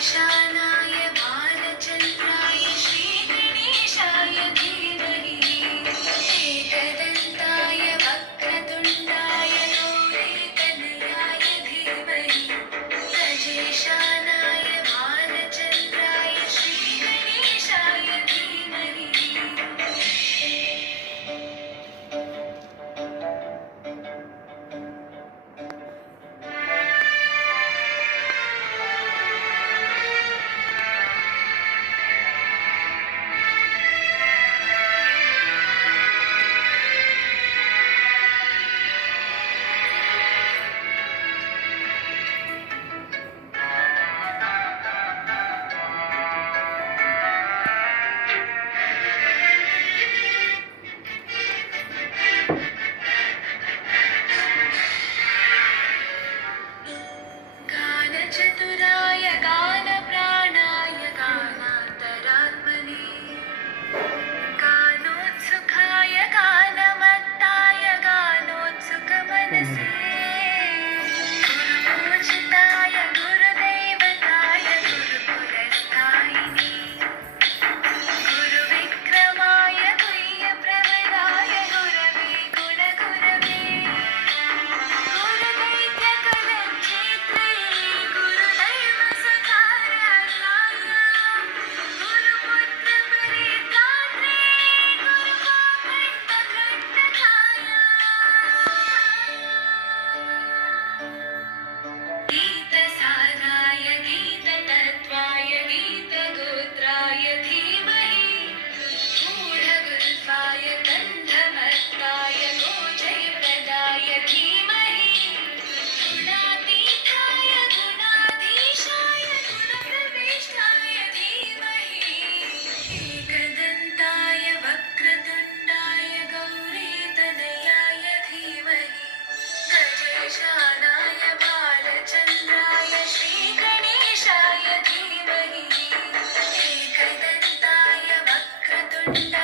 गजेशानाय बालचन्द्राय श्रीगणेशाय धीमहि एकदन्ताय वक्रतुण्डाय गौरीतनयाय धीमहि गजेशानाय बालचन्द्राय श्रीगणेशाय धीमहि गानचतुराय गानप्राणाय गानान्तरात्मने गानोत्सुकाय गानमत्ताय गानोत्सुकमनसे गुरुपूजिताय गुरुदैवताय गुरुपुरस्तायिने गुरुविक्रमाय गुह्यप्रवराय गुरवे गुणगुरवे गुरुदैत्यकुलच्छेत्रे गुरुदैवसखाराय गुरुपुत्रपरित्रात्रे गुरुपाकण्ठघण्टकाय गीतसाराय गीततत्त्वाय गीतगोत्राय धीमहि गूढगुल्फाय गन्धमत्ताय गोजयप्रदाय धीमहि गुणातीताय गुणाधीशाय गुणप्रविष्टाय धीमहि एकदन्ताय वक्रतुण्डाय गौरीतनयाय धीमहि गजेशानाय बालचन्द्राय श्रीगणेशाय धीमहि एकदन्ताय वक्रतुण्डाय